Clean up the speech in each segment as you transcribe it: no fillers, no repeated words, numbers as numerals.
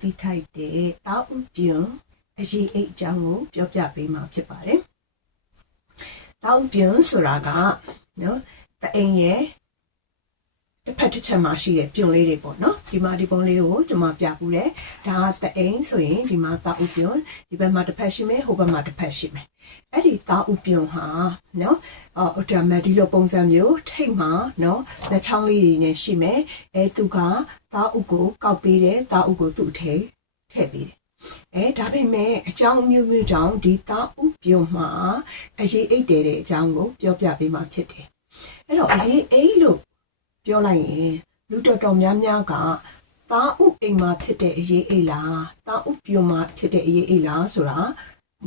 သိထိုက်တဲ့သားဥပြုံအရေးအိတ်အကြောင်းကိုပြောပြပေးမှာဖြစ်ပါတယ်။သားဥပြုံဆိုတာကနော်တအိမ်ရဲ့တစ်ဖက်တစ်ချက်မှာရှိတဲ့ပြုံလေးတွေပေါ့နော်ဒီမှာဒီပုံလေးကိုကျွန်မပြပူတယ်ဒါကတအိမ်ဆိုရင်ဒီမှာသားဥပြုံဒီဘက်မှာတစ်ဖက်ရှိမယ်ဟိုဘက်မှာတစ်ဖက်ရှိမယ်အဲ့ဒီသားဥပြုံဟာနော်ဒါမှဒီလိုပုံစံမျိုးထိတ်မှာနော်လက်ချောင်းလေးတွေနဲ့ရှိမယ်သူကသားဥကိုကောက်ပေးတယ်သားဥကိုသူ့ထဲထည့်ပေးတယ်ဒါပေမဲ့အကြောင်းမျိုးမျိုးကြောင့်ဒီသားဥပြုံမှာအရေးအိတ်တဲ့အကြောင်းကိုပြောပြပေးမှာဖြစ်တယ်အဲ့တော့အရေးအိတ်လို့ပြောလိုက်ရင်လူတော်များများကသားဥအိမ်မှာဖြစ်တဲ့အရေးအိတ်လားသားဥပြုံမှာဖြစ်တဲ့အရေးအိတ်လားဆိုတာ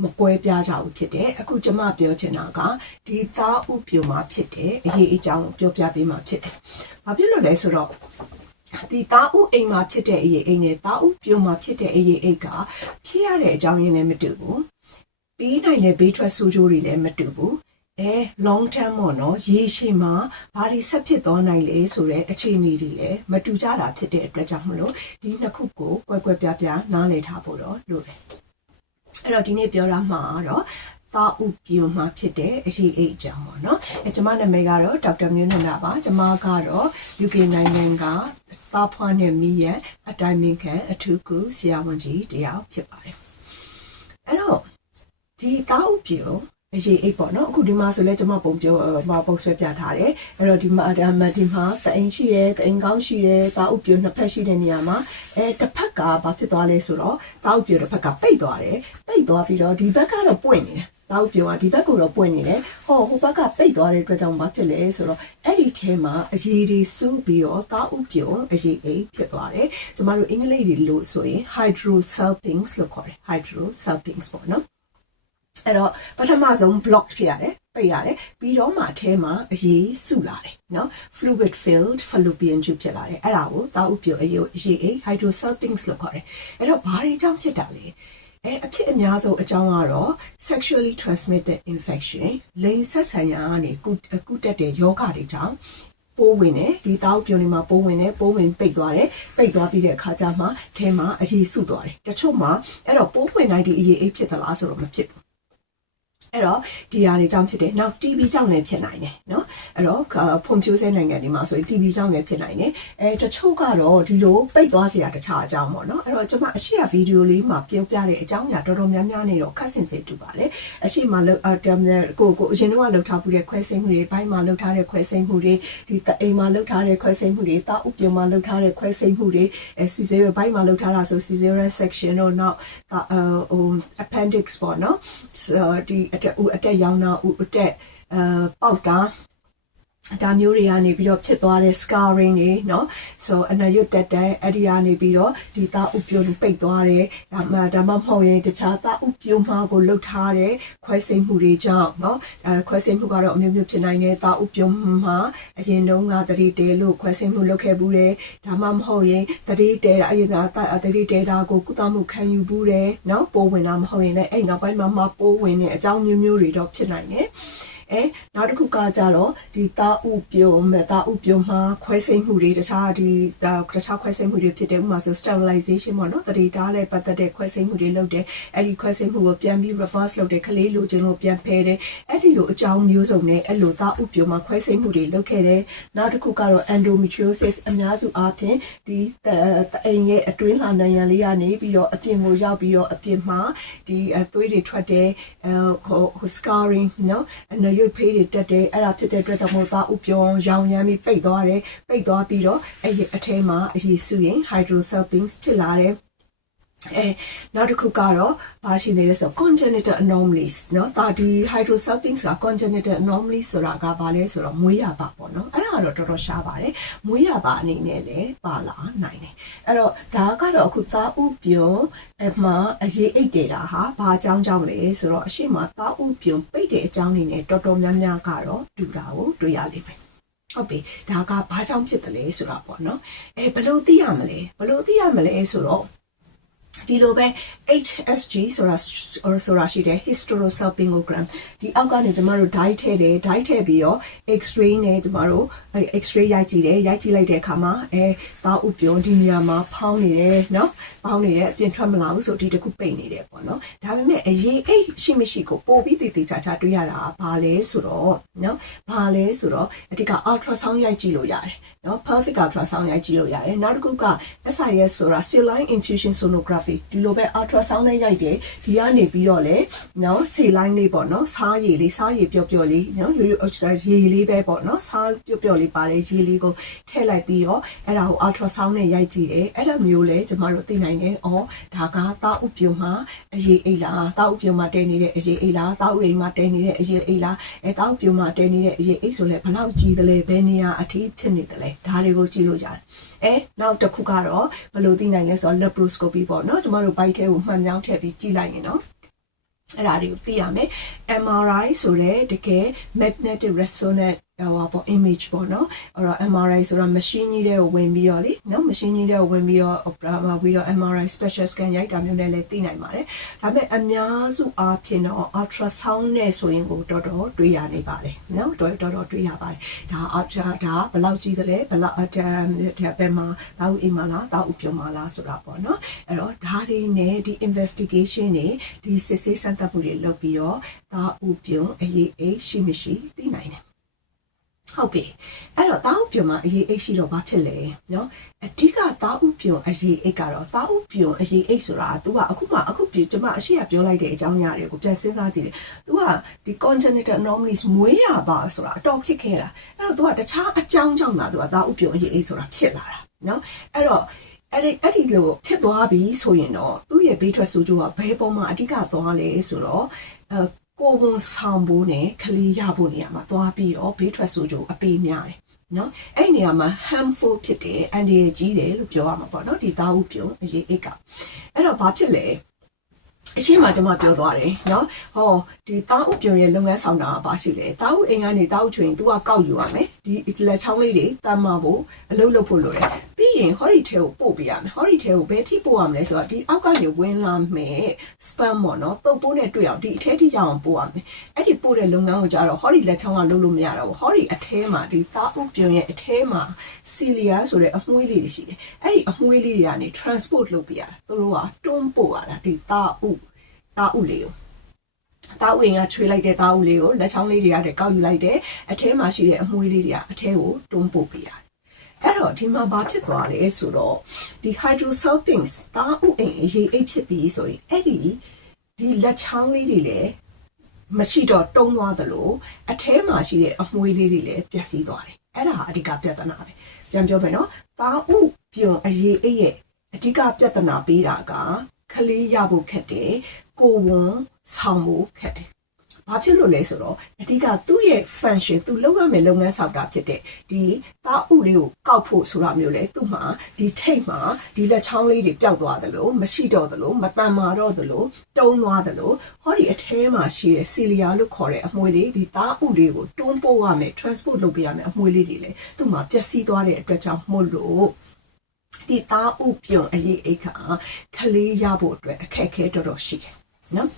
မကွဲပြားကြဘူးဖြစ်တယ်အခုကျွန်မပြောချင်တာကဒီသားဥပြုံမှာဖြစ်တဲ့အရေးအကြောင်းပြောပြပေးမှာဖြစ်တယ်ဘာဖြစ်လို့လဲဆိုတော့ဒီသားဥအိမ်မှာဖြစ်တဲ့အရေးအိတ်နဲ့သားဥပြုံမှာဖြစ်တဲ့အရေးအိတ်ကဖြစ်ရတဲ့အကြောင်းရင်းလည်းမတူဘူးပြီးနိုင်တဲ့ဘေးထွက်ဆိုးကျိုးတွေလည်းမတူဘူးlong term ပေါ့နော်ရေရှည်မှာဘာတွေဆက်ဖြစ်သွားနိုင်လဲဆိုတဲ့အခြေအနေတွေလည်းမတူကြတာဖြစ်တဲ့အတွက်ကြောင့်မလို့ဒီနှစ်ခုကိုကွဲပြားနားလည်ထားဖို့တော့လိုတယ်အဲ့တော့ဒီနေ့ပြောရမှာတော့သားဥပြုံမှာဖြစ်တဲ့အရေးအိတ်အကြောင်းပေါ့နော်ကျွန်မနာမည်ကတော့ဒေါက်တာမျိုးနန္ဒပါကျွန်မကတော့ UK နိုင်ငံကသားဖွားနဲ့မိရဲ့အတိုင်းမင်ခံအထူးကုဆရာဝန်ကြီးတယောက်ဖြစ်ပါတယ်အဲ့တော့ဒီသားဥပြုံအရေးအိတ်ပေါ့နော်အခုဒီမှာဆိုလဲကျွန်မပုံဆွဲပြထားတယ်အဲ့တော့ဒီမှာတအိမ်ရှိတယ်တအိမ်ကောင်းရှိတယ်သားဥပြုံနှစ်ဖက်ရှိတဲ့နေရာမှာတစ်ဖက်ကဘာဖြစ်သွားလဲဆိုတော့သားဥပြုံတစ်ဖက်ကပိတ်သွားတယ်ပိတ်သွားပြီးတော့ဒီဘက်ကတော့ပွင့်နေတယ်သားဥပြုံကဒီဘက်ကတော့ပွင့်နေတယ်ဟိုဘက်ကပိတ်သွားတဲ့အတွက်ကြောင့်ဘာဖြစ်လဲဆိုတော့အဲ့ဒီထဲမှာအရေးတွေစူးပြီးတော့သားဥပြုံအရေးအိတ်ဖြစ်သွားတယ်ကျမတို့အင်္ဂလိပ်လို့ဆိုရင် hydrosalpinx လို့ခေါ်တယ် hydrosalpinx ပေါ့နော်အဲ့တော့ပထမဆုံး block ဖြစ်ရတယ်ပိတ်ရတယ်ပြီးတော့မှအထဲမှာအရေးစုလာတယ်နော် fluid filled fallopian tube ဖြစ်လာတယ်အဲ့ဒါကိုသားဥပြုံအရေးအိတ် hydrosalpinx လို့ခေါ်တယ်အဲ့တော့ဘာတွေကြောင့်ဖြစ်တာလဲအဖြစ်အများဆုံးအကြောင်းကတော့ sexually transmitted infection လိင်ဆက်ဆံရာကနေကုတက်တဲ့ယောဂတွေကြောင့်ပိုးဝင်တယ်ဒီသားဥပြုံတွေမှာပိုးဝင်တယ်ပိုးဝင်ပိတ်သွားတယ်ပိတ်သွားပြီးတဲ့အခါကျမှထဲမှာအရေးစုသွားတယ်တချို့မှာအဲ့တော့ပိုးဝင်နိုင်ဒီအရေးအိတ်ဖြစ်သလားဆိုတော့မဖြစ်ဘူးအဲ့တော့ဒီဟာတွေကြောင့်ဖြစ်တယ်နောက် TB ကြောင့်လည်းဖြစ်နိုင်တယ်နော်အဲ့တော့ဖွံ့ဖြိုးဆဲနိုင်ငံတွေမှာဆိုရင် TB ကြောင့်လည်းဖြစ်နိုင်တယ်တချို့ကတော့ဒီလိုပိတ်သွားစရာတခြားအကြောင်းပေါ့နော်အဲ့တော့ကျွန်မအရှိရဗီဒီယိုလေးမှာပြောပြတဲ့အကြောင်းအရာတော်တော်များများနေတော့ခက်ဆင်စေတူပါတယ်အရှိမကိုအရင်တော့လှုပ်ထားမှုတဲ့ခွဲစိမ့်မှုတွေဘိုင်းမှာလှုပ်ထားတဲ့ခွဲစိမ့်မှုတွေဒီအိမ်မှာလှုပ်ထားတဲ့ခွဲစိမ့်မှုတွေသားဥပြုံမှာလှုပ်ထားတဲ့ခွဲစိမ့်မှုတွေcesarean ဘိုင်းမှာလှုပ်ထားတာဆို cesarean section တော့နောက်appendix ပေါ့နော်ဒီအတက်ရောင်းတာအတက်ပေါက်တာဒါမျိုးတွေကနေပြီးတော့ဖြစ်သွားတဲ့ scarring တွေเนาะဆိုအနာရွတ်တက်တဲ့အဲ့ဒီကနေပြီးတော့ဒီသားဥပြုံပိတ်သွားတယ်ဒါမှမဟုတ်ရင်တခြားသားဥပြုံမှာကိုလှုပ်ထားတဲ့ခွဲစိမ့်မှုတွေကြောင့်เนาะခွဲစိမ့်မှုကတော့အမျိုးမျိုးဖြစ်နိုင်တယ်သားဥပြုံမှာအရင်တုန်းကတတိတဲလို့ခွဲစိမ့်မှုလုပ်ခဲ့ဘူးတယ်ဒါမှမဟုတ်ရင်တတိတဲတာအရင်ကတတိတဲတာကိုကုသမှုခံယူဘူးတယ်เนาะပိုးဝင်တာမဟုတ်ရင်လည်းအဲ့နောက်ပိုင်းမှာပိုးဝင်တဲ့အကြောင်းမျိုးမျိုးတွေတော့ဖြစ်နိုင်တယ်နောက်တစ်ခုကကြတော့ဒီသားဥပြုံမှာခွဲစိမ့်မှုတွေတခြားခွဲစိမ့်မှုတွေဖြစ်တယ်ဥပမာဆို sterilization ပေါ့နော်တတိတာလည်းပတ်သက်တဲ့ခွဲစိမ့်မှုတွေလုပ်တယ်အဲ့ဒီခွဲစိမ့်မှုကိုပြန်ပြီး reverse လုပ်တယ်ကလေးလိုချင်လို့ပြန်ဖယ်တယ်အဲ့ဒီလိုအကြောင်းမျိုးစုံနဲ့အဲ့လိုသားဥပြုံမှာခွဲစိမ့်မှုတွေလုပ်ခဲ့တယ်နောက်တစ်ခုကတော့ endometriosis အများစုအားဖြင့်ဒီအိမ်ရဲ့အတွင်းလှနံရံလေးကနေပြီးတော့အပြင်ကိုရောက်ပြီးတော့အပြင်မှာဒီသွေးတွေထွက်တယ်scarring နော်ရုပ်ဖေးတွေတက်တယ်အဲ့ဒါဖြစ်တဲ့အတွက်ကြောင့်မို့သားဥပြုံရောင်ရမ်းပြီးပိတ်သွားတယ်ပိတ်သွားပြီးတော့အဲ့ဒီအထဲမှာအရေးစုရင် hydrosalpinx ဖြစ်လာတယ်နောက်တစ်ခုကတော့ဘာရှိနေလဲဆို congenital anomalies เนาะဒါဒီ hydrosalpinx က congenital anomalies ဆိုတာကဘာလဲဆိုတော့မွေးရပါပေါ့နော်အဲ့ဒါကတော့တော်တော်ရှားပါတယ်မွေးရပါအနေနဲ့လည်းပါလာနိုင်တယ်အဲ့တော့ဒါကတော့အခုသားဥပြုံမှာအရေးအိတ်တယ်တာဟာဘာအကြောင်းကြောင့်လဲဆိုတော့အရှိမသားဥပြုံပိတ်တဲ့အကြောင်းတွေနဲ့တော်တော်များများကတော့တူတာကိုတွေ့ရလိမ့်မယ်ဟုတ်ပြီဒါကဘာကြောင့်ဖြစ်တယ်လဲဆိုတာပေါ့နော်ဘယ်လိုသိရမလဲဆိုတော့ ဒီလိုပဲ HSG ဆိုတာရှိတယ် hysterosalpingogram ဒီအောက်ကနေကျမတို့ dye ထည့်တယ်dye ထည့်ပြီးတော့ x-ray နဲ့ကျမတို့ x-ray ရိုက်ကြည့်တယ်ရိုက်ကြည့်လိုက်တဲ့အခါမှာသားဥပြုံဒီနေရာမှာဖောင်းနေတယ်เนาะဖောင်းနေတယ်အပြင်ထွက်မလာဘူးဆိုဒီတခုပိတ်နေတယ်ပေါ့နော်ဒါပေမဲ့အရေးအိတ်ရှိမရှိကိုပို့ပြီးတည်ချာတွေ့ရတာဘာလဲဆိုတော့เนาะဘာလဲဆိုတော့အဓိက ultrasound ရိုက်ကြည့်လို့ရတယ်နော် perfect ultrasound ရိုက်ကြည့်လို့ရတယ်နောက်တစ်ခုက SIS ဆိုတာ saline infusion sonography ဒီလိုပဲ ultrasound နဲ့ရိုက်တယ်ဒီကနေပြီးတော့လေနော် saline လေးပေါ့နော်စားရည်ပျော့ပျော့လေးနော်ရိုးရေလေးပဲပေါ့နော်စားပျော့ပျော့လေးပါတယ်ရေလေးကိုထည့်လိုက်ပြီးတော့အဲ့ဒါကို ultrasound နဲ့ရိုက်ကြည့်တယ်အဲ့လိုမျိုးလေကျမတို့သိနိုင်တယ်ဒါကသားဥပြုံမှာအရေးအိတ်လားသားဥပြုံမှာတဲနေတဲ့အရေးအိတ်လားသားဥအိမ်မှာတဲနေတဲ့အရေးအိတ်လားသားဥပြုံမှာတဲနေတဲ့အရေးအိတ်ဆိုလဲဘယ်လောက်ကြီးတယ်လဲဘယ်နေရာအထိဖြစ်နေတယ်လဲဒါတွေကိုကြည့်လို့ရတယ်နောက်တစ်ခုကတော့ဘယ်လိုသိနိုင်လဲဆိုတော့ laparoscopy ပေါ့နော်ကျမတို့ဘိုက်ထဲကိုမှန်ပြောင်းထည့်ပြီးကြည့်လိုက်ရင်နော်အဲ့ဒါတွေကိုသိရမယ် MRI ဆိုတဲ့တကယ် magnetic resonance image ပေါ့နော်အဲ့တော့ MRI ဆိုတာ machine ကြီးတဲ့ကိုဝင်ပြီးတော့လေနော် machine ကြီးတဲ့ကိုဝင်ပြီးတော့ပြီးတော့ MRI special scan ရိုက်တာမျိုးနဲ့လည်းသိနိုင်ပါတယ်ဒါပေမဲ့အများစုအားဖြင့်တော့ ultrasound နဲ့ဆိုရင်ကိုတော်တော်တွေ့ရနေပါတယ်နော်တော်တော်တွေ့ရပါတယ်ဒါဘယ်လောက်ကြီးသလဲဘယ်လောက်ဘယ်မှာတောက်အိမ်မှာလားတောက်ဥပြုံမှာလားဆိုတာပေါ့နော်အဲ့တော့ဒါတွေနဲ့ဒီ investigation တွေဒီစစ်ဆေးစမ်းသပ်မှုတွေလုပ်ပြီးတော့တောက်ဥပြုံအရေးအိတ်ရှိမရှိသိနိုင်တယ်ဟုတ်ပြီအဲ့တော့သားဥပြုံမှာအရေးအိတ်ရှိတော့ဘာဖြစ်လဲနော်အဓိကသားဥပြုံအရေးအိတ်ကတော့သားဥပြုံအရေးအိတ်ဆိုတာ तू ကအခုကျမအရှိရပြောလိုက်တဲ့အကြောင်းအရာတွေကိုပြန်စဉ်းစားကြည့်တယ် तू ကဒီ congenital anomalies မွေးရပါဆိုတာအတော်ဖြစ်ခဲ့တာအဲ့တော့ तू ကတခြားအကြောင်းကြောင့်သာ तू ကသားဥပြုံအရေးအိတ်ဆိုတာဖြစ်လာတာနော်အဲ့တော့အဲ့ဒီလိုဖြစ်သွားပြီဆိုရင်တော့သူ့ရဲ့ဘေးထွက်ဆိုးကျိုးကဘယ်ပုံမှာအဓိကသွားလဲဆိုတော့ကိုယ်ဝန်ဆောင်ဖို့နဲ့ကလေးရဖို့နေရာမှာသွားပြီးတော့ဘေးထွက်ဆိုးကျိုးအပေးများတယ်နော်အဲ့ဒီနေရာမှာ harmful ဖြစ်တယ်အန္တရာယ်ကြီးတယ်လို့ပြောရမှာပေါ့နော်ဒီသားဥပြုံအရေးအိတ်ကအဲ့တော့ဘာဖြစ်လဲအရှိမကျွန်မပြောသွားတယ်နော်ဒီသားဥပြုံရဲ့လုပ်ငန်းဆောင်တာကဘာရှိလဲသားဥအိမ်ကနေသားဥချွင် तू ကကောက်ယူရမယ်ဒီလက်ချောင်းလေးတွေတမ်းမဖို့အလုပ်လုပ်ဖို့လိုတယ်ပြီးရင်ဟောဒီထဲကိုပို့ပေးရမယ်ဟောဒီထဲကိုဘယ်ထိပို့ရမလဲဆိုတော့ဒီအောက်ကနေဝင်လာမယ် spam ပေါ့နော်တုပ်ပိုးနဲ့တွေ့အောင်ဒီအထဲထိရအောင်ပို့ရမယ်အဲ့ဒီပို့တဲ့လုပ်ငန်းကိုကြတော့ဟောဒီလက်ချောင်းကလုပ်လို့မရတော့ဘူးဟောဒီအထဲမှာဒီသားဥပြုံရဲ့အထဲမှာ cilia ဆိုတဲ့အမွှေးလေးတွေရှိတယ်အဲ့ဒီအမွှေးလေးတွေကနေ transport လုပ်ပေးရတာသူတို့ကတွန်းပို့ရတာဒီသားဥလေးကိုသားဥရင်ကချွေးလိုက်တဲ့သားဥလေးကိုလက်ချောင်းလေးတွေကတည်းကောက်ယူလိုက်တယ်အထဲမှာရှိတဲ့အမွှေးလေးတွေကအထဲကိုတွန်းပို့ပေးရတယ်အဲ့တော့ဒီမှာဘာဖြစ်သွားလဲဆိုတော့ဒီ hydrosalpinx သားဥအိမ်အရေးအိတ်ဖြစ်ပြီးဆိုရင်အဲ့ဒီလက်ချောင်းလေးတွေလည်းမရှိတော့တုံးသွားသလိုအထဲမှာရှိတဲ့အမွှေးလေးတွေလည်းပျက်စီးသွားတယ်အဲ့ဒါဟာအဓိကပြဿနာပဲပြန်ပြောမယ်နော်သားဥပြုံအရေးအိတ်ရဲ့အဓိကပြဿနာပေးတာကကလေးရဖို့ခက်တယ်ကိုဝန်ဆောင်ဖို့ခက်တယ်။ဘာဖြစ်လို့လဲဆိုတော့အဓိကသူ့ရဲ့ function သူလုပ်ရမယ့်လုပ်ငန်းဆောင်တာဖြစ်တဲ့ဒီသားဥလေးကိုကောက်ဖို့ဆိုတာမျိုးလေသူ့မှာဒီထိတ်မှာဒီလက်ချောင်းလေးတွေပျောက်သွားသလိုမရှိတော့သလိုမတန်မာတော့သလိုတုံးသွားသလိုဟောဒီအထဲမှာရှိတဲ့ cilia လို့ခေါ်တဲ့အမွှေးလေးဒီသားဥလေးကိုတွန်းပို့ရမယ် transport လုပ်ပေးရမယ်အမွှေးလေးတွေလေသူ့မှာပျက်စီးသွားတဲ့အတွက်ကြောင့်မို့လို့ဒီသားဥပြုံအရေးအိတ်ကကလေးရဖို့အတွက်အခက်အခဲတော်တော်ရှိတယ်နော်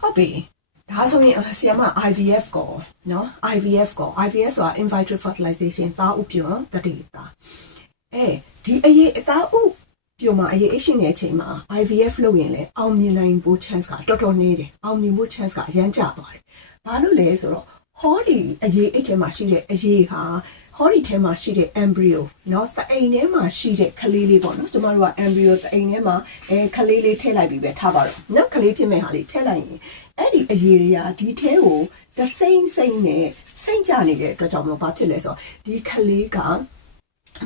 ဟုတ်ပြီဒါဆိုရင်ဆီယမ IVF ကိုနော် IVF ဆိုတာ in vitro fertilization သားဥပြုံတတိတာဒီအရေးအသားဥပြုံမှာအရေးအရှိနေတဲ့အချိန်မှာ IVF လုပ်ရင်လည်းအောင်မြင်နိုင်ဖို့ chance ကတော်တော်နေတယ်အောင်မြင်ဖို့ chance ကအရန်ကျသွားတယ်ဘာလို့လဲဆိုတော့ဟောဒီအရေးအိတ်ထဲမှာရှိတဲ့အရေးဟာဟောဒီထဲမှာရှိတဲ့ embryo เนาะတအိမ်ထဲမှာရှိတဲ့ကလေးလေးပေါ့နော်ကျမတို့က embryo တအိမ်ထဲမှာကလေးလေးထည့်လိုက်ပြီးပဲထားပါတော့เนาะကလေးဖြစ်မဲ့ဟာလေးထည့်လိုက်ရင်အဲ့ဒီအရေးတွေကဒီထဲကိုတစိမ့်နဲ့စိမ့်ကြနေတဲ့အတွက်ကြောင့်မလို့ဘာဖြစ်လဲဆိုတော့ဒီကလေးက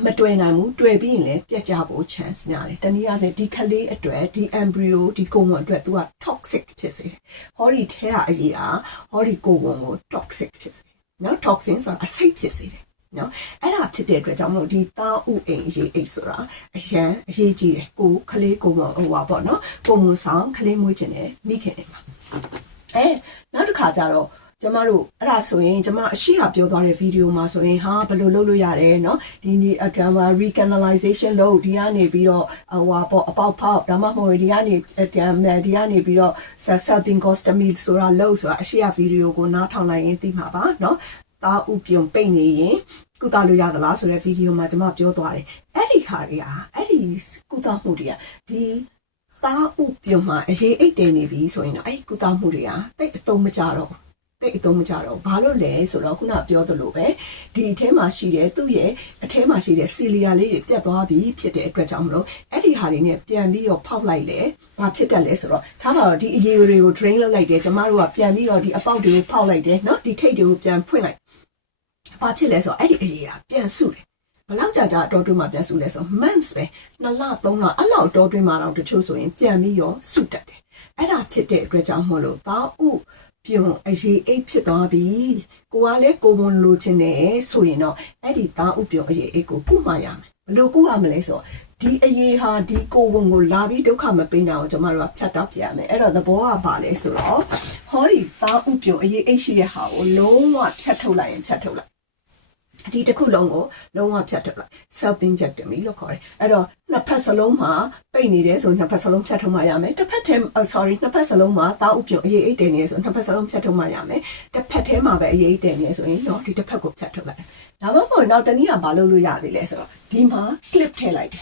မတွေ့နိုင်ဘူးတွေ့ပြီးရင်လည်းပြတ်ကျဖို့ chance များတယ်တနည်းအားဖြင့်ဒီကလေးအတွက်ဒီ embryo ဒီကိုယ်ဝန်အတွက် तू က toxic ဖြစ်စေတယ်ဟောဒီထဲကအရေးအားဟောဒီကိုယ်ဝန်ကို toxic ဖြစ်စေเนาะ toxin ဆိုတာအဆိပ်ဖြစ်စေတယ်နော်အဲ့ဒါဖြစ်တဲ့အတွက်ကြောင့်မလို့ဒီသားဥအိမ်အရေးအိတ်ဆိုတာအရန်အရေးကြီးတယ်ကိုကလေးကိုပေါ့နော်ကိုမဆောင်ကလေးမွေးခြင်းနဲ့မိခင်နေမှာနောက်တစ်ခါကျတော့ ကျမတို့အဲ့ဒါဆိုရင်ကျမအရှိအပြောသွားတဲ့ဗီဒီယိုမှာဆိုရင်ဟာဘယ်လိုလုပ်လို့ရတယ်เนาะဒီrecanalization လုပ်ဒီကနေပြီးတော့ဟိုပေါ့အပေါက်ဖောက်ဒါမှမဟုတ်ဒီကနေပြီးတော့ self-incostomy ဆိုတာလုပ်ဆိုတာအရှိအဗီဒီယိုကိုနားထောင်လိုက်ရင်သိမှာပါเนาะသားဥပြုံပိတ်နေရင်ကုသလို့ရသလားဆိုတဲ့ဗီဒီယိုမှာကျမပြောသွားတယ်အဲ့ဒီဟာတွေကအဲ့ဒီကုသမှုတွေကဒီသားဥပြုံမှာအရေးအိတ်တယ်နေပြီဆိုရင်တော့အဲ့ကုသမှုတွေကတိတ်အသုံးမကျတော့တိတ်အသုံးမကျတော့ဘာလို့လဲဆိုတော့ခုနပြောသလိုပဲဒီအထဲမှာရှိတဲ့သူ့ရဲ့အထဲမှာရှိတဲ့စီလီယာလေးတွေပြတ်သွားပြီဖြစ်တဲ့အတွက်ကြောင့်မလို့အဲ့ဒီဟာတွေနဲ့ပြန်ပြီးတော့ဖောက်လိုက်လေဘာဖြစ်တတ်လဲဆိုတော့ထားပါတော့ဒီအရေတွေကို drain လုပ်လိုက်တယ်ကျမတို့ကပြန်ပြီးတော့ဒီအပေါက်တွေကိုဖောက်လိုက်တယ်เนาะဒီထိတ်တွေကိုပြန်ဖွင့်လိုက်ဘာဖြစ်လဲဆိုတော့အဲ့ဒီအရေကပြန်စုတယ်ဘလောက်ကြာအတော်တွင်းမှာပြန်စုလဲဆို months ပဲ2လ3လအဲ့လောက်အတော်တွင်းမှာတော့တချို့ဆိုရင်ပြန်ပြီးရောစုတတ်တယ်အဲ့ဒါဖြစ်တဲ့အတွက်ကြောင့်မို့လို့သားဥပြုံအရေးအိတ်ဖြစ်သွားပြီကိုကလည်းကိုဝန်လိုချင်တယ်ဆိုရင်တော့အဲ့ဒီသားဥပြုံအရေးအိတ်ကိုကုမှရမယ်ဘလို့ကုရမလဲဆိုတော့ဒီအရေးဟာဒီကိုဝန်ကိုလာပြီးဒုက္ခမပေးတာကိုကျွန်တော်တို့ကဖြတ်တော့ပြရမယ်အဲ့တော့သဘောကဘာလဲဆိုတော့ဟောဒီသားဥပြုံအရေးအိတ်ရှိတဲ့ဟာကိုလုံးဝဖြတ်ထုတ်လိုက်ရင်ဖြတ်ထုတ်လိုက်ဒီတစ်ခုလုံးကိုလုံးဝဖြတ်ထုတ်လိုက် self injectomy လို့ခေါ်တယ်အဲ့တော့နှစ်ဖက်စလုံးမှာပိတ်နေတယ်ဆိုနှစ်ဖက်စလုံးဖြတ်ထုတ်မှရမယ်တစ်ဖက်ထဲနှစ်ဖက်စလုံးမှာသားဥပြုံအရေးအိတ်တယ်နေဆိုနှစ်ဖက်စလုံးဖြတ်ထုတ်မှရမယ်တစ်ဖက်ထဲမှာပဲအရေးအိတ်တယ်နေဆိုရင်တော့ဒီတစ်ဖက်ကိုဖြတ်ထုတ်လိုက်ဒါမှမဟုတ်တော့တနည်းကဘာလုပ်လို့ရသေးလဲဆိုတော့ဒီမှာ clip ထည့်လိုက်တယ်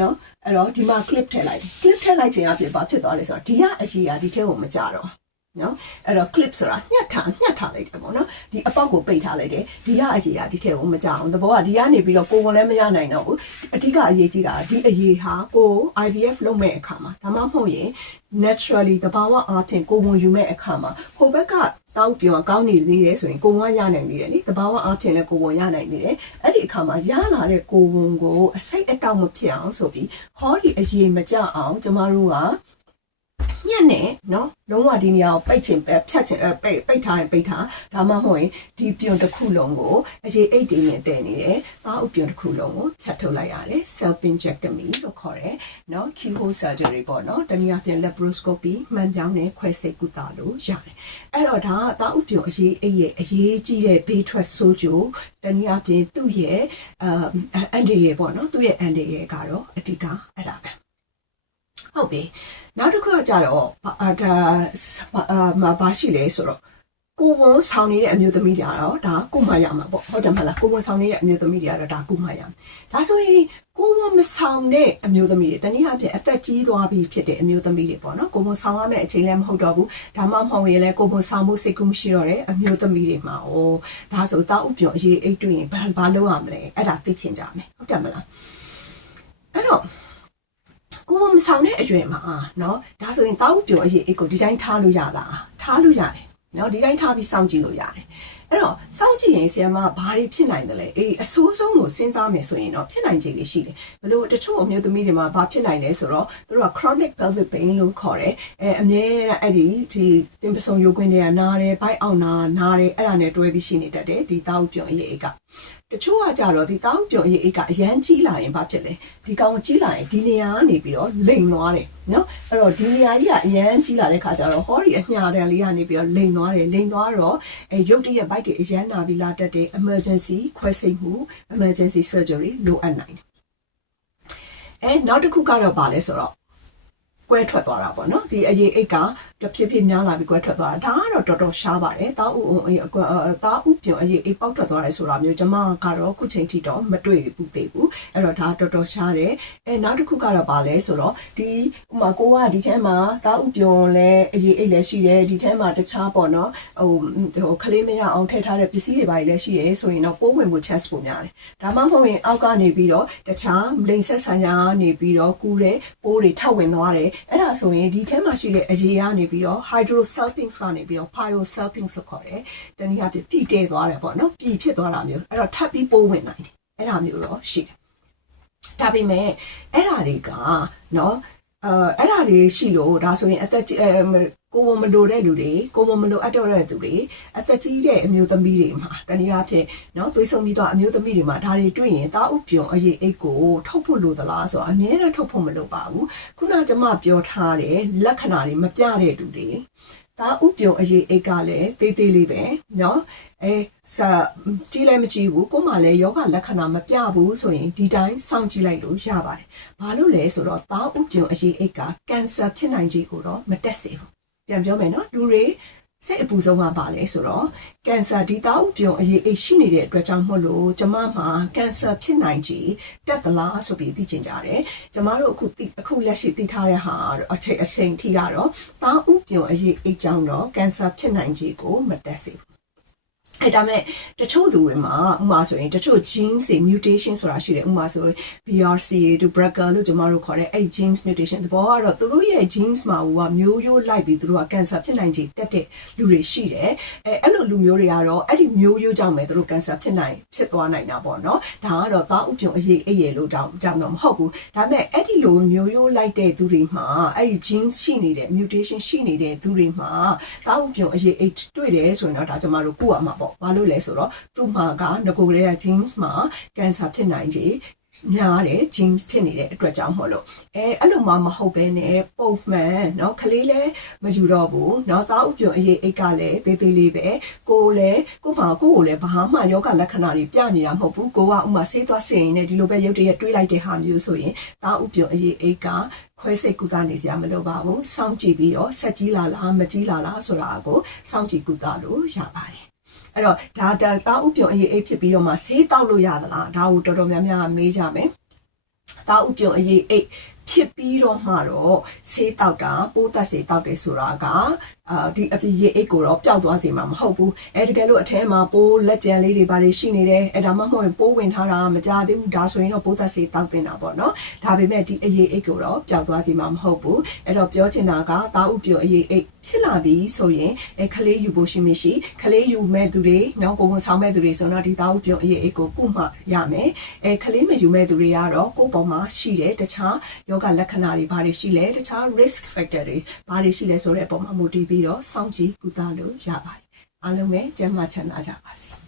နော်အဲ့တော့ဒီမှာ clip ထည့်လိုက်တယ် clip ထည့်လိုက်ခြင်းအဖြစ်ဘာဖြစ်သွားလဲဆိုတော့ဒီကအရေးကဒီထဲကိုမကြတော့နော်အဲ့တော့ clip ဆိုတာညှက်ထားလိုက်တယ်ပေါ့နော်ဒီအပေါက်ကိုပိတ်ထားလိုက်တယ်ဒီကအရေးကဒီထဲကိုမကြအောင်သဘောကဒီကနေပြီးတော့ကိုယ်ဝင်လည်းမရနိုင်တော့ဘူးအဓိကအရေးကြီးတာဒီအရေးဟာကို IVF လုပ်မဲ့အခါမှာဒါမှမဟုတ်ရင် naturally တဘာဝအားဖြင့်ကိုယ်ဝင်ယူမဲ့အခါမှာဟိုဘက်ကတောက်ပြောကောင်းနေသေးတယ်ဆိုရင်ကိုယ်ဝင်ရနိုင်သေးတယ်လေတဘာဝအားဖြင့်လည်းကိုယ်ဝင်ရနိုင်သေးတယ်အဲ့ဒီအခါမှာရလာတဲ့ကိုယ်ဝင်ကိုအစိတ်အတောက်မဖြစ်အောင်ဆိုပြီးဟောဒီအရေးမကြအောင်ကျမတို့ကညက်နဲ့နော်လုံးဝဒီနေရာကိုပိတ်ချင်ပဲဖြတ်ချင်ပိတ်ထားရင်ပိတ်ထားဒါမှမဟုတ်ရင်ဒီပြုံတစ်ခုလုံးကိုအရေးအိတ်တွေနဲ့တည်နေတယ်သားဥပြုံတစ်ခုလုံးကိုဖြတ်ထုတ်လိုက်ရတယ် self injectomy လို့ခေါ်တယ်နော် keyhole surgery ပေါ့နော်တနည်းအားဖြင့် laparoscopy မှန်ပြောင်းနဲ့ခွဲစိတ်ကုသလို့ရတယ်အဲ့တော့ဒါကသားဥပြုံအရေးအိတ်ရဲ့အရေးကြီးတဲ့ဘေးထွက်ဆိုးကျိုးတနည်းအားဖြင့်သူ့ရဲ့အန်ဒီရဲ့ပေါ့နော်သူ့ရဲ့အန်ဒီရဲ့ကတော့အဓိကအဲ့ဒါပဲဟုတ်ပြီနောက်တစ်ခုကကြတော့ဘာရှိလဲဆိုတော့ကိုဝန်ဆောင်နေတဲ့အမျိုးသမီးတွေကတော့ဒါကုမှရမှာပေါ့ဟုတ်တယ်မလားကိုဝန်ဆောင်နေတဲ့အမျိုးသမီးတွေကတော့ဒါကုမှရမှာဒါဆိုရင်ကိုဝန်မဆောင်တဲ့အမျိုးသမီးတွေတနည်းအားဖြင့်အသက်ကြီးသွားပြီဖြစ်တဲ့အမျိုးသမီးတွေပေါ့နော်ကိုဝန်ဆောင်ရမယ့်အချိန်လည်းမဟုတ်တော့ဘူးဒါမှမဟုတ်ရင်လည်းကိုဝန်ဆောင်မှုစိတ်ကူးမရှိတော့တဲ့အမျိုးသမီးတွေမှာဒါဆိုသားဥပြုံအရေးအိတ်တွေ့ရင်ဘာလုပ်ရမလဲအဲ့ဒါသိချင်ကြမယ်ဟုတ်တယ်မလားအဲ့တော့ကိုမဆောင်တဲ့အရွယ်မှာနော်ဒါဆိုရင်တောက်ပြုံအရေးအိတ်ကိုဒီတိုင်းထားလို့ရလားထားလို့ရတယ်နော်ဒီတိုင်းထားပြီးစောင့်ကြည့်လို့ရတယ်အဲ့တော့စောင့်ကြည့်ရင်ဆရာမဘာတွေဖြစ်နိုင်တယ်လဲအဆိုးဆုံးကိုစဉ်းစားမယ်ဆိုရင်တော့ဖြစ်နိုင်ခြေတွေရှိတယ်ဘလို့တချို့အမျိုးသမီးတွေမှာဘာဖြစ်နိုင်လဲဆိုတော့သူတို့က chronic pelvic pain လို့ခေါ်တယ်အမြဲအဲ့ဒီတင်ပစုံယိုခွင်းတွေကနားတယ်ဘိုက်အောင်နားတယ်အဲ့ဒါနဲ့တွဲပြီးရှိနေတတ်တယ်ဒီတောက်ပြုံအရေးအိတ်ကတချို့ကကြတော့ဒီတောက်ပြုံအရေးအိတ်ကအရန်ကြီးလာရင်ဘာဖြစ်လဲဒီကောင်ကြီးလာရင်ဒီနေရာကနေပြီးတော့လိမ်သွားတယ်နော်အဲ့တော့ဒီနေရာကြီးကအရန်ကြီးလာတဲ့ခါကျတော့ဟောဒီအညာတန်လေးကနေပြီးတော့လိမ်သွားတော့ရုတ်တရက်ဘိုက်တွေအရန်နာပြီးလာတတ်တဲ့ emergency ခွဲစိတ်မှု emergency surgery လိုအပ်နိုင်တယ်နောက်တစ်ခုကတော့ဘာလဲဆိုတော့ကွဲထွက်သွားတာပေါ့နော်ဒီအရေးအိတ်ကတဖြည်းဖြည်းများလာပြီးကွဲထွက်သွားတာဒါကတော့တော်တော်ရှားပါတယ်သားဥပြုံအရေးအိတ်ပေါက်ထွက်သွားတယ်ဆိုတာမျိုးကျမကတော့ခုချိန်ထိတော့မတွေ့ဘူးသေးဘူးအဲ့တော့ဒါတော်တော်ရှားတယ်နောက်တစ်ခုကတော့ဘာလဲဆိုတော့ဒီဥမာကိုကဒီထဲမှာသားဥပြုံလည်းအရေးအိတ်လည်းရှိတယ်ဒီထဲမှာတခြားပေါ့နော်ဟိုခလေးမရအောင်ထည့်ထားတဲ့ပစ္စည်းတွေပါလည်းရှိရဲဆိုရင်တော့ပိုးဝင်မှု chance ပိုများတယ်ဒါမှမဟုတ်ရင်အောက်ကနေပြီးတော့တခြားလိန်ဆက်ဆိုင်ရာနေပြီးတော့ကူးတဲ့ပိုးတွေထောက်ဝင်သွားတယ်အဲ့ဒါဆိုရင်ဒီထဲမှာရှိတဲ့အရေးကနေပြီးတော့ hydrosalpinx ကနေပြီးတော့ pyrosalpinx လို့ခေါ်တယ်တနည်းအားဖြင့်ပြည်တဲသွားတယ်ပေါ့နော်ပြည်ဖြစ်သွားတာမျိုးအဲ့တော့ထပ်ပြီးပိုးဝင်နိုင်တယ်အဲ့ဒါမျိုးတော့ရှိတယ်ဒါပေမဲ့အဲ့ဒါတွေကနော်အဲ့ဒါတွေရှိလို့ဒါဆိုရင်အသက်ကိုယ်မလိုတဲ့လူတွေကိုယ်မလိုအပ်တော့တဲ့သူတွေအသက်ကြီးတဲ့အမျိုးသမီးတွေမှာတနည်းအားဖြင့်နော်သွေးဆုံပြီးတော့အမျိုးသမီးတွေမှာဒါတွေတွေ့ရင်သားဥပြုံအရေးအိတ်ကိုထုတ်ဖို့လိုသလားဆိုတော့အမြဲတမ်းထုတ်ဖို့မလိုပါဘူးခုနကကျမပြောထားတဲ့လက္ခဏာတွေမပြတဲ့သူတွေ ဒါဥပြုံအရေးအိတ်ကလည်းတေးသေးလေးပဲเนาะစာကြည့်လည်းမကြည့်ဘူးကိုမှလည်းယောဂလက္ခဏာမပြဘူးဆိုရင်ဒီတိုင်းစောင့်ကြည့်လိုက်လို့ရပါတယ်ဘာလို့လဲဆိုတော့ဒါဥပြုံအရေးအိတ်ကကင်ဆာဖြစ်နိုင်ခြေကိုတော့မတက်စေဘူးပြန်ပြောမယ်เนาะလူတွေစိတ်အပူဆုံးကပါလဲဆိုတော့ကင်ဆာဒီတာဥပြုံအရေးအိတ်ရှိနေတဲ့အတွက်ကြောင့်မို့လို့ကျမမှာကင်ဆာဖြစ်နိုင်ခြေတက်သလားဆိုပြီးသိချင်ကြတယ်ကျမတို့အခုလက်ရှိသိထားတဲ့ဟာအချိန်ထိကတော့တာဥပြုံအရေးအိတ်ကြောင့်တော့ကင်ဆာဖြစ်နိုင်ခြေကိုမတက်စေဘူးဒါမဲ့တချို့သူတွေမှာဥမာဆိုရင်တချို့ genes တွေ mutation ဆိုတာရှိတယ်ဥမာဆို BRCA တို့ BRCA လို့ကျွန်တော်တို့ခေါ်တဲ့အဲ့ genes mutation သဘောကတော့သူတို့ရဲ့ genes မှာဟိုကမျိုးရိုးလိုက်ပြီးသူတို့က cancer ဖြစ်နိုင်ခြေတက်တဲ့လူတွေရှိတယ်အဲ့လိုလူမျိုးတွေကတော့အဲ့ဒီမျိုးရိုးကြောင့်ပဲသူတို့ cancer ဖြစ်သွားနိုင်တာပေါ့နော်ဒါကတော့သားဥပြုံအရေးအေးရလို့ကြောင့်တော့မဟုတ်ဘူးဒါမဲ့အဲ့ဒီလိုမျိုးရိုးလိုက်တဲ့သူတွေမှာအဲ့ဒီ genes ရှိနေတဲ့ mutation ရှိနေတဲ့သူတွေမှာသားဥပြုံအရေးအေးတွေ့တယ်ဆိုရင်တော့ဒါကျွန်တော်တို့ကုရမှာဘာလို့လဲဆိုတော့သူ့မှာကငကိုရဲ genes မှာ cancer ဖြစ်နိုင်ခြေများတယ် genes ဖြစ်နေတဲ့အတွက်ကြောင့်မို့လို့အဲ့လိုမှမဟုတ်ဘဲနဲ့ပုံမှန်เนาะကလေးလည်းမယူတော့ဘူးเนาะသားဥပြုံအရေးအိတ်ကလည်းသေးသေးလေးပဲကိုကိုလည်းဘာမှယောဂလက္ခဏာတွေပြနေတာမဟုတ်ဘူးကိုကဥမာဆေးသွားဆင်ရင်လည်းဒီလိုပဲရုပ်တရက်တွေးလိုက်တဲ့ဟာမျိုးဆိုရင်သားဥပြုံအရေးအိတ်ကခွဲစိတ်ကုသနေစရာမလိုပါဘူးစောင့်ကြည့်ပြီးတော့ဆက်ကြီးလာလားမကြီးလာလားဆိုတာကိုစောင့်ကြည့်ကုသလို့ရပါတယ်အဲ့တော့ဒါတာဥပြုံအရေးအိတ်ဖြစ်ပြီးတော့မှဆေးတောက်လို့ရသလားဒါကိုတော်တော်များများမေးကြမယ်တာဥပြုံအရေးအိတ်ဖြစ်ပြီးတော့မှတော့ဆေးတောက်တာပိုးသက်ဆေးတောက်တယ်ဆိုတာကဒီအရေးအိတ်ကိုတော့ပျောက်သွားစေမှာမဟုတ်ဘူးတကယ်လို့အထဲမှာပိုးလက်ကျန်လေးတွေဘာတွေရှိနေတယ်ဒါမှမဟုတ်ပိုးဝင်ထားတာမကြသေးဘူးဒါဆိုရင်တော့ပိုးသက်ဆေးတောက်တင်တာပေါ့နော်ဒါပေမဲ့ဒီအရေးအိတ်ကိုတော့ပျောက်သွားစေမှာမဟုတ်ဘူးအဲ့တော့ပြောချင်တာကတာဥပြုံအရေးအိတ်ဖြစ်လာပြီဆိုရင်ကလေးယူဖို့ရှိမရှိကလေးယူမဲ့သူတွေနော်ကိုယ်ဝန်ဆောင်မဲ့သူတွေဆိုတော့ဒီတာဥပြုံအရေးအိတ်ကိုကုမှရမယ်ကလေးမယူမဲ့သူတွေကတော့ကိုယ့်ပေါ်မှာရှိတယ်တခြားယောဂလက္ခဏာတွေဘာတွေရှိလဲတခြား risk factor တွေဘာတွေရှိလဲဆိုတဲ့အပေါ်မှာမူတည်ပြီးတော့စောင့်ကြည့်ကုသလို့ရပါတယ်အားလုံးပဲကျန်းမာချမ်းသာကြပါစေ